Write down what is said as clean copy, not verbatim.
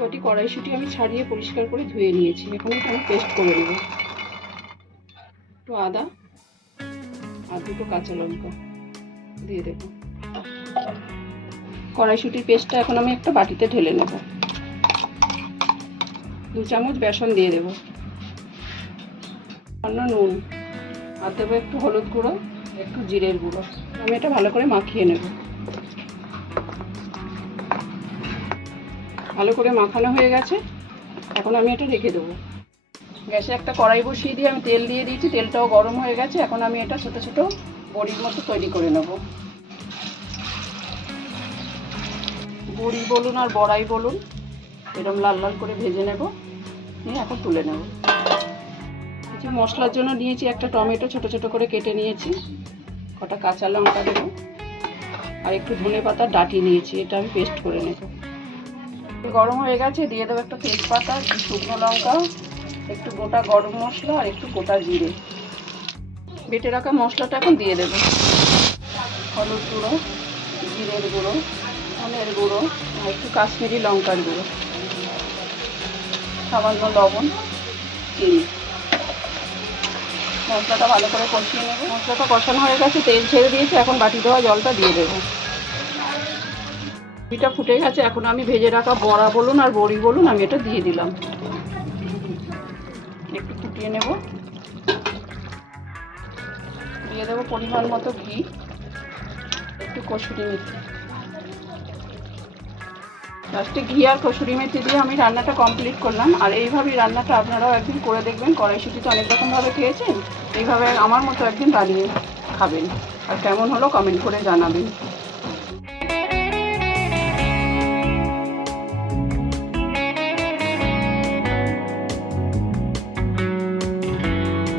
বাটি কড়াইশুঁটি আমি ছাড়িয়ে পরিষ্কার করে ধুয়ে নিয়েছি। এখন এটা আমি পেস্ট করে নেব। একটু আদা আর দুটো কাঁচা লঙ্কা দিয়ে দেবো। কড়াইশুঁটির পেস্টটা এখন আমি একটা বাটিতে ঢেলে নেব। 2 চামচ বেসন দিয়ে দেবো, নুন আর দেবো একটু হলুদ গুঁড়ো, একটু জিরের গুঁড়ো। আমি এটা ভালো করে মাখিয়ে নেব। ভালো করে মাখানো হয়ে গেছে, এখন আমি এটা রেখে দেবো। গ্যাসে একটা কড়াই বসিয়ে দিয়ে আমি তেল দিয়ে দিয়েছি, তেলটাও গরম হয়ে গেছে। এখন আমি এটা ছোটো ছোটো বড়ির মতো তৈরি করে নেব। বড়ি বলুন আর বড়াই বলুন, এরকম লাল লাল করে ভেজে নেব, নিয়ে এখন তুলে নেব। কিছু মশলার জন্য নিয়েছি একটা টমেটো ছোটো ছোটো করে কেটে নিয়েছি, কটা কাঁচা লঙ্কা দেবো আর একটু ধনেপাতার ডাঁটি নিয়েছি, এটা আমি পেস্ট করে নেব। গরম হয়ে গেছে, দিয়ে দেবো একটা তেজপাতা, একটু শুকনো লঙ্কা, একটু গোটা গরম মশলা আর একটু গোটা জিরে। বেটে রাখা মশলাটা এখন দিয়ে দেবো। হলুদ গুঁড়ো, জিরের গুঁড়ো, ধনের গুঁড়ো আর একটু কাশ্মীরি লঙ্কার গুঁড়ো, সামান্য লবণ, চিনি। মশলাটা ভালো করে কষিয়ে নেব। মশলাটা কষানো হয়ে গেছে, তেল ছেড়ে দিয়েছে, এখন বাটি দেওয়া জলটা দিয়ে দেবো। এটা ফুটে গেছে, এখন আমি ভেজে রাখা বড়া বলুন আর বড়ি বলুন আমি এটা দিয়ে দিলাম। একটু ফুটিয়ে নেব। দিয়ে দেবো পরিমাণ মতো ঘি, একটু কসুরি মেথি। লাস্টে ঘি আর কসুরি মেথি দিয়ে আমি রান্নাটা কমপ্লিট করলাম। আর এইভাবেই রান্নাটা আপনারাও একদিন করে দেখবেন। কড়াইশুঁটি তো অনেক রকমভাবে খেয়েছেন, এইভাবে আমার মতো একদিন বানিয়ে খাবেন, আর কেমন হলো কমেন্ট করে জানাবেন।